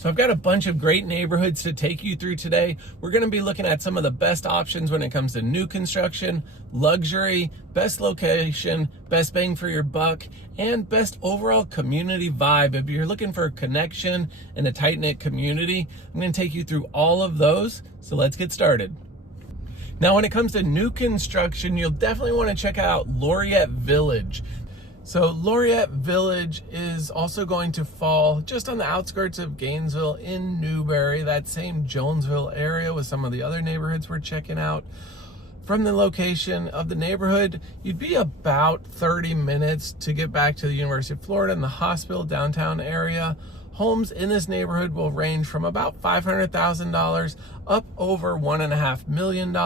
So I've got a bunch of great neighborhoods to take you through today. We're going to be looking at some of the best options when it comes to new construction, luxury, best location, best bang for your buck, and best overall community vibe. If you're looking for a connection and a tight-knit community, I'm going to take you through all of those. So let's get started. Now, when it comes to new construction, you'll definitely want to check out Laurette Village. So Laurette Village is also going to fall just on the outskirts of Gainesville in Newberry, that same Jonesville area with some of the other neighborhoods we're checking out. From the location of the neighborhood, you'd be about 30 minutes to get back to the University of Florida and the hospital downtown area. Homes in this neighborhood will range from about $500,000 up over $1.5 million.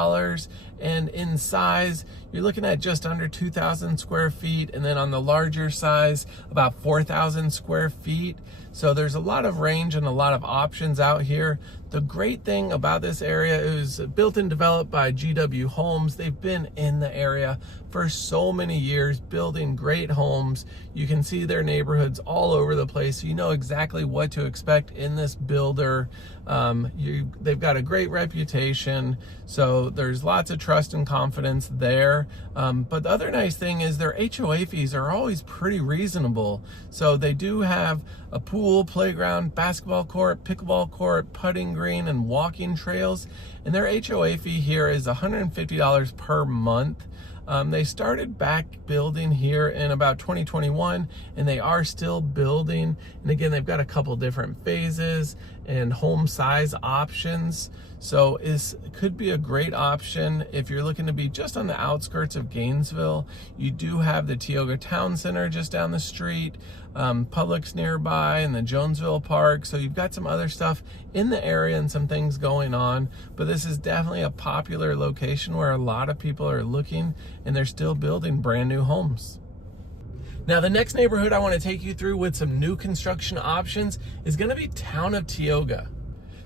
And in size, you're looking at just under 2,000 square feet. And then on the larger size, about 4,000 square feet. So there's a lot of range and a lot of options out here. The great thing about this area is built and developed by GW Homes. They've been in the area for so many years, building great homes. You can see their neighborhoods all over the place. So you know exactly what to expect in this builder. They've got a great reputation. So there's lots of trust and confidence there. But the other nice thing is their HOA fees are always pretty reasonable. So they do have a pool, playground, basketball court, pickleball court, putting green, and walking trails. And their HOA fee here is $150 per month. They started back building here in about 2021, and they are still building. And again, they've got a couple different phases and home size options. So it could be a great option if you're looking to be just on the outskirts of Gainesville. You do have the Tioga Town Center just down the street, Publix nearby, and the Jonesville Park. So you've got some other stuff in the area and some things going on. But this is definitely a popular location where a lot of people are looking, and they're still building brand new homes. Now, the next neighborhood I want to take you through with some new construction options is going to be Town of Tioga.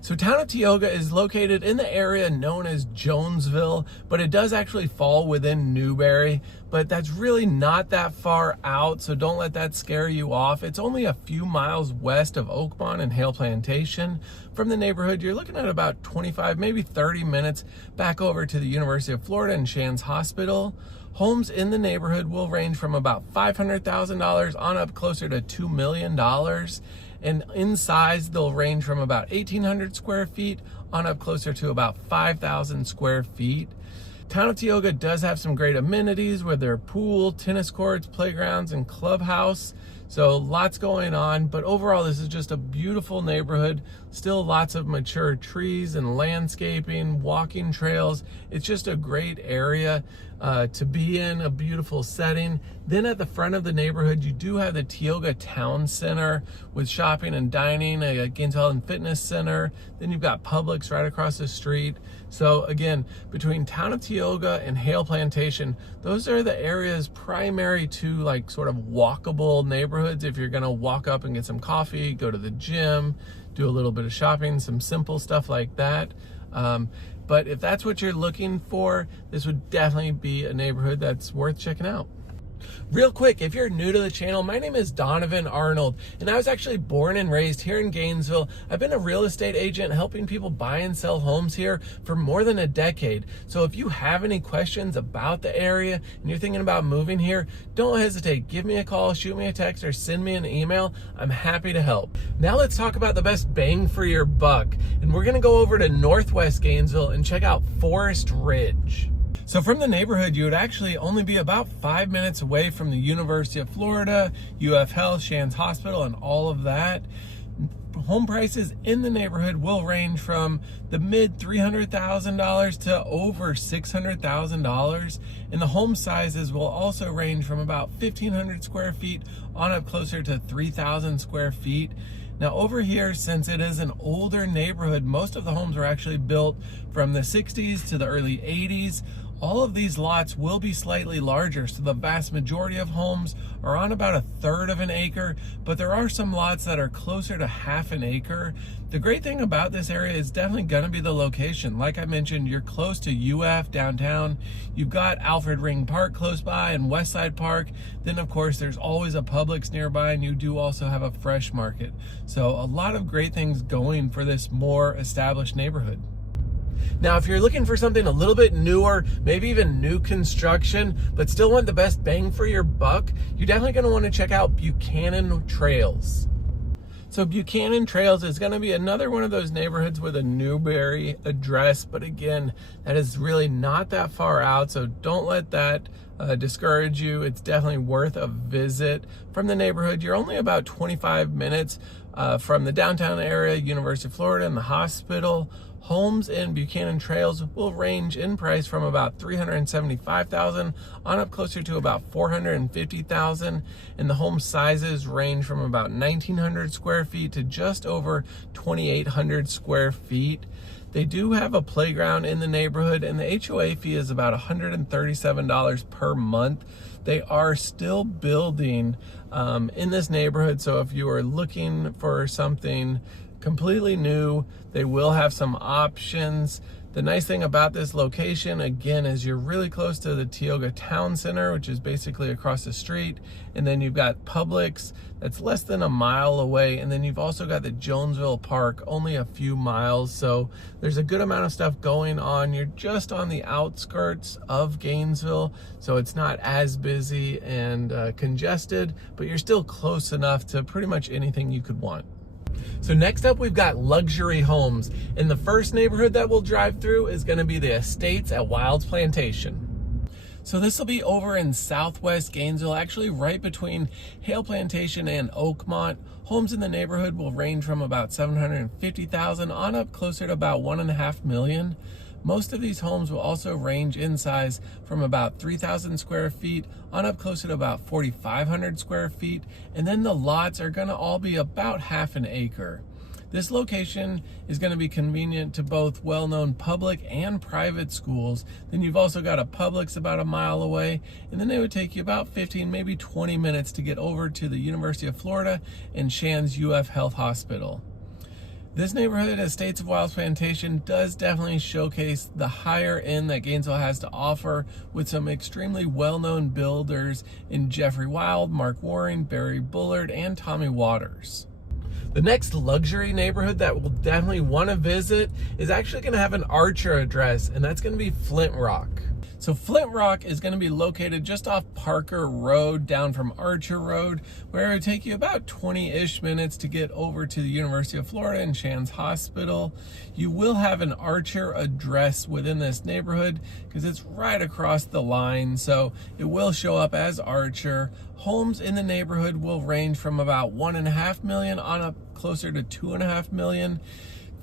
So Town of Tioga is located in the area known as Jonesville, but it does actually fall within Newberry, but that's really not that far out, so don't let that scare you off. It's only a few miles west of Oakmont and Haile Plantation. From the neighborhood, you're looking at about 25, maybe 30 minutes back over to the University of Florida and Shands Hospital. Homes in the neighborhood will range from about $500,000 on up closer to $2 million. And in size, they'll range from about 1,800 square feet on up closer to about 5,000 square feet. Town of Tioga does have some great amenities with their pool, tennis courts, playgrounds, and clubhouse. So lots going on, but overall this is just a beautiful neighborhood. Still lots of mature trees and landscaping, walking trails. It's just a great area to be in, a beautiful setting. Then at the front of the neighborhood, you do have the Tioga Town Center with shopping and dining, a Gainesville and fitness center. Then you've got Publix right across the street. So again, between Town of Tioga and Haile Plantation, those are the areas primary to like sort of walkable neighborhoods. If you're gonna walk up and get some coffee, go to the gym, do a little bit of shopping, some simple stuff like that. But if that's what you're looking for, this would definitely be a neighborhood that's worth checking out. Real quick, if you're new to the channel, my name is Donovan Arnold, and I was actually born and raised here in Gainesville. I've been a real estate agent helping people buy and sell homes here for more than a decade. So if you have any questions about the area and you're thinking about moving here, don't hesitate. Give me a call, shoot me a text, or send me an email. I'm happy to help. Now let's talk about the best bang for your buck. And we're gonna go over to Northwest Gainesville and check out Forest Ridge. So from the neighborhood, you would actually only be about 5 minutes away from the University of Florida, UF Health, Shands Hospital, and all of that. Home prices in the neighborhood will range from the mid $300,000 to over $600,000. And the home sizes will also range from about 1,500 square feet on up closer to 3,000 square feet. Now over here, since it is an older neighborhood, most of the homes were actually built from the 60s to the early 80s. All of these lots will be slightly larger, so the vast majority of homes are on about a third of an acre, but there are some lots that are closer to half an acre. The great thing about this area is definitely going to be the location. Like I mentioned, you're close to UF downtown. You've got Alfred Ring Park close by and Westside Park. Then of course there's always a Publix nearby, and you do also have a fresh market. So a lot of great things going for this more established neighborhood. Now, if you're looking for something a little bit newer, maybe even new construction, but still want the best bang for your buck, you're definitely going to want to check out Buchanan Trails. So Buchanan Trails is going to be another one of those neighborhoods with a Newberry address, but again, that is really not that far out, so don't let that discourage you. It's definitely worth a visit. From the neighborhood, you're only about 25 minutes from the downtown area, University of Florida, and the hospital. Homes in Buchanan Trails will range in price from about $375,000 on up closer to about $450,000, and the home sizes range from about 1,900 square feet to just over 2,800 square feet. They do have a playground in the neighborhood, and the HOA fee is about $137 per month. They are still building in this neighborhood, so if you are looking for something completely new, they will have some options. The nice thing about this location, again, is you're really close to the Tioga Town Center, which is basically across the street. And then you've got Publix that's less than a mile away. And then you've also got the Jonesville Park, only a few miles. So there's a good amount of stuff going on. You're just on the outskirts of Gainesville, so it's not as busy and congested, but you're still close enough to pretty much anything you could want. So next up, we've got luxury homes. And the first neighborhood that we'll drive through is going to be the Estates at Laurette Plantation. So this will be over in southwest Gainesville, actually right between Haile Plantation and Oakmont. Homes in the neighborhood will range from about $750,000 on up closer to about $1.5 million. Most of these homes will also range in size from about 3,000 square feet on up closer to about 4,500 square feet. And then the lots are going to all be about half an acre. This location is going to be convenient to both well-known public and private schools. Then you've also got a Publix about a mile away, and then it would take you about 15, maybe 20 minutes to get over to the University of Florida and Shands UF Health Hospital. This neighborhood, Estates of Laurette Plantation, does definitely showcase the higher end that Gainesville has to offer, with some extremely well-known builders in Jeffrey Wild, Mark Waring, Barry Bullard, and Tommy Waters. The next luxury neighborhood that we'll definitely want to visit is actually going to have an Archer address, and that's going to be Flint Rock. So Flint Rock is going to be located just off Parker Road down from Archer Road, where it would take you about 20-ish minutes to get over to the University of Florida and Shands Hospital. You will have an Archer address within this neighborhood because it's right across the line, so it will show up as Archer. Homes in the neighborhood will range from about $1.5 million on up closer to $2.5 million.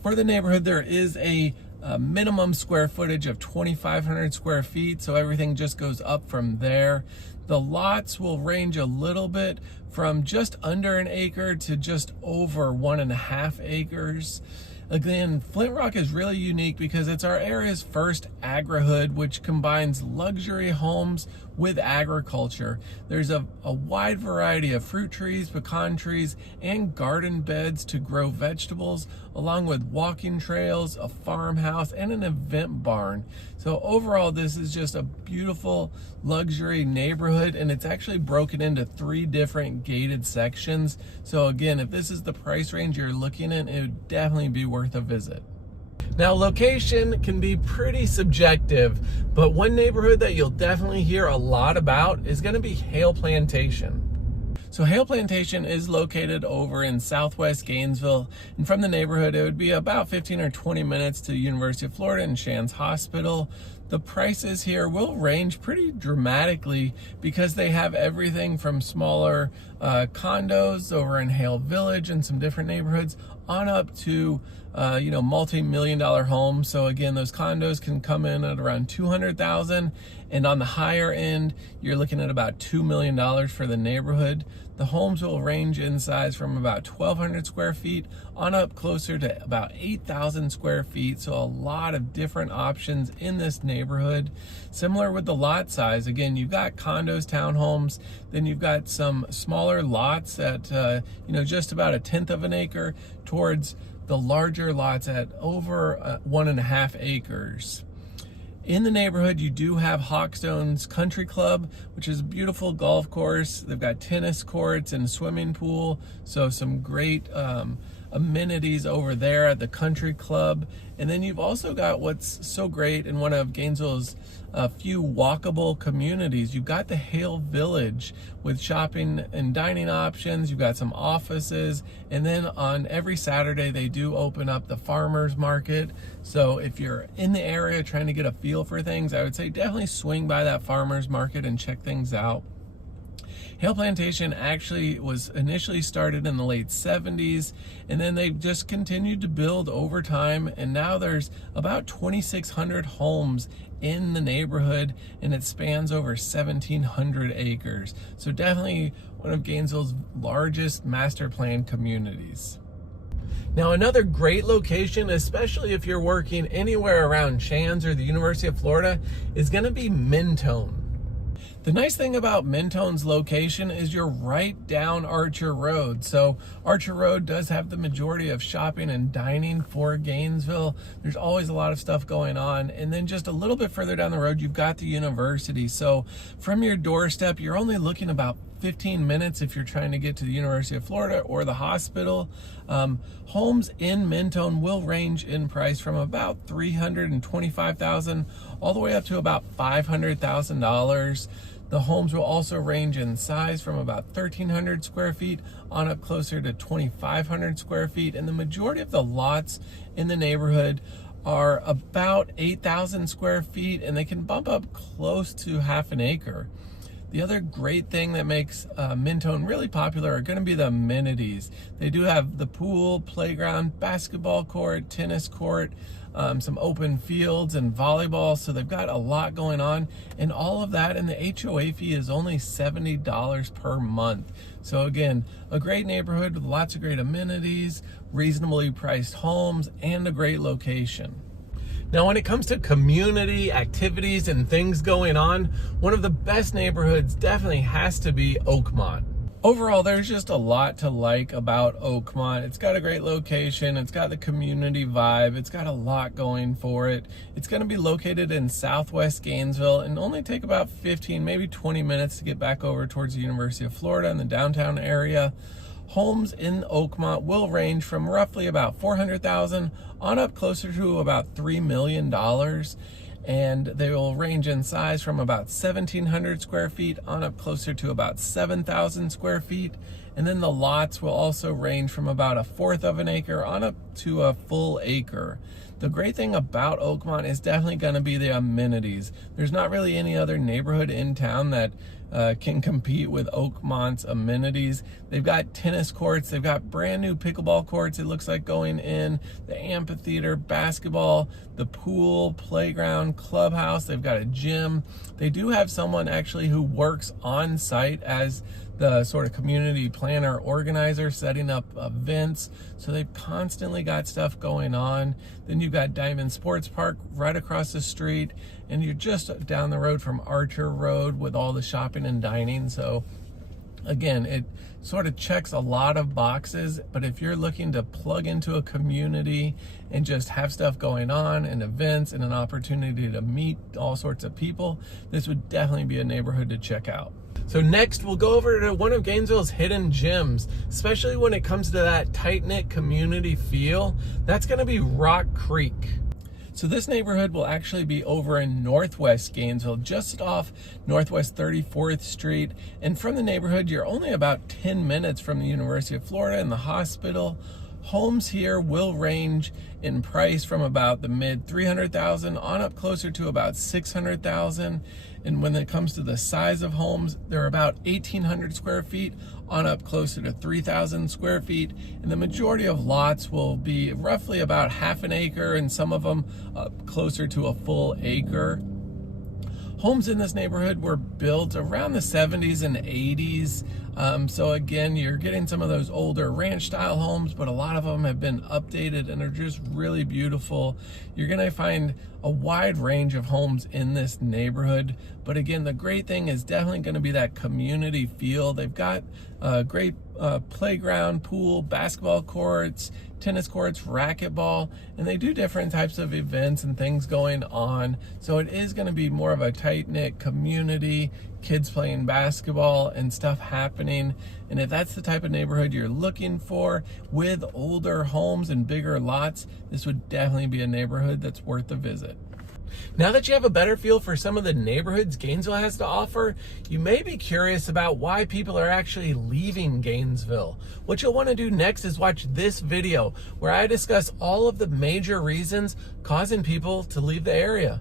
For the neighborhood, there is a minimum square footage of 2,500 square feet, so everything just goes up from there. The lots will range a little bit from just under an acre to just over 1.5 acres. Again, Flint Rock is really unique because it's our area's first agri-hood, which combines luxury homes with agriculture. There's a wide variety of fruit trees, pecan trees, and garden beds to grow vegetables, along with walking trails, a farmhouse, and an event barn. So overall, this is just a beautiful luxury neighborhood, and it's actually broken into 3 different gated sections. So again, if this is the price range you're looking at, it would definitely be worth a visit. Now, location can be pretty subjective, but one neighborhood that you'll definitely hear a lot about is going to be Haile Plantation. So Haile Plantation is located over in southwest Gainesville, and from the neighborhood, it would be about 15 or 20 minutes to the University of Florida and Shands Hospital. The prices here will range pretty dramatically because they have everything from smaller condos over in Haile Village and some different neighborhoods on up to multi-million-dollar homes. So again, those condos can come in at around $200,000, and on the higher end, you're looking at about $2 million for the neighborhood. The homes will range in size from about 1,200 square feet on up closer to about 8,000 square feet. So a lot of different options in this neighborhood. Similar with the lot size. Again, you've got condos, townhomes, then you've got some smaller lots at, just about 1/10 of an acre, towards the larger lots at over 1.5 acres. In the neighborhood, you do have Hawkstone's Country Club, which is a beautiful golf course. They've got tennis courts and a swimming pool, so some great amenities over there at the Country Club. And then you've also got what's so great in one of Gainesville's few walkable communities. You've got the Haile Village with shopping and dining options. You've got some offices, and then on every Saturday they do open up the farmers market. So if you're in the area trying to get a feel for things, I would say definitely swing by that farmers market and check things out. Haile Plantation actually was initially started in the late 70s, and then they just continued to build over time, and now there's about 2,600 homes in the neighborhood, and it spans over 1,700 acres. So definitely one of Gainesville's largest master plan communities. Now, another great location, especially if you're working anywhere around Shands or the University of Florida, is going to be Mentone. The nice thing about Mentone's location is you're right down Archer Road. So Archer Road does have the majority of shopping and dining for Gainesville. There's always a lot of stuff going on. And then just a little bit further down the road, you've got the university. So from your doorstep, you're only looking about 15 minutes if you're trying to get to the University of Florida or the hospital. Homes in Mentone will range in price from about $325,000 all the way up to about $500,000. The homes will also range in size from about 1,300 square feet on up closer to 2,500 square feet. And the majority of the lots in the neighborhood are about 8,000 square feet, and they can bump up close to half an acre. The other great thing that makes Mentone really popular are going to be the amenities. They do have the pool, playground, basketball court, tennis court, some open fields and volleyball. So they've got a lot going on, and all of that, and the HOA fee is only $70 per month. So again, a great neighborhood with lots of great amenities, reasonably priced homes, and a great location. Now, when it comes to community activities and things going on, one of the best neighborhoods definitely has to be Oakmont. Overall, there's just a lot to like about Oakmont. It's got a great location. It's got the community vibe. It's got a lot going for it. It's going to be located in Southwest Gainesville and only take about 15, maybe 20 minutes to get back over towards the University of Florida in the downtown area. Homes in Oakmont will range from roughly about $400,000 on up closer to about $3 million. And they will range in size from about 1,700 square feet on up closer to about 7,000 square feet. And then the lots will also range from about 1/4 of an acre on up to a full acre. The great thing about Oakmont is definitely going to be the amenities. There's not really any other neighborhood in town that can compete with Oakmont's amenities. They've got tennis courts, they've got brand new pickleball courts, it looks like, going in, the amphitheater, basketball, the pool, playground, clubhouse, they've got a gym. They do have someone actually who works on site as the sort of community planner organizer, setting up events. So they've constantly got stuff going on. Then you've got Diamond Sports Park right across the street, and you're just down the road from Archer Road with all the shopping and dining. So again, it sort of checks a lot of boxes, but if you're looking to plug into a community and just have stuff going on and events and an opportunity to meet all sorts of people, this would definitely be a neighborhood to check out. So next, we'll go over to one of Gainesville's hidden gems, especially when it comes to that tight-knit community feel. That's going to be Rock Creek. So this neighborhood will actually be over in Northwest Gainesville, just off Northwest 34th Street. And from the neighborhood, you're only about 10 minutes from the University of Florida and the hospital. Homes here will range in price from about the mid $300,000 on up closer to about $600,000. And when it comes to the size of homes, they're about 1,800 square feet on up closer to 3,000 square feet. And the majority of lots will be roughly about half an acre, and some of them closer to a full acre. Homes in this neighborhood were built around the 70s and 80s. So again, you're getting some of those older ranch style homes, but a lot of them have been updated and are just really beautiful. You're gonna find a wide range of homes in this neighborhood, but again, the great thing is definitely gonna be that community feel. They've got a great playground, pool, basketball courts, tennis courts, racquetball, and they do different types of events and things going on. So it is going to be more of a tight-knit community, kids playing basketball and stuff happening. And if that's the type of neighborhood you're looking for with older homes and bigger lots, this would definitely be a neighborhood that's worth a visit. Now that you have a better feel for some of the neighborhoods Gainesville has to offer, you may be curious about why people are actually leaving Gainesville. What you'll want to do next is watch this video where I discuss all of the major reasons causing people to leave the area.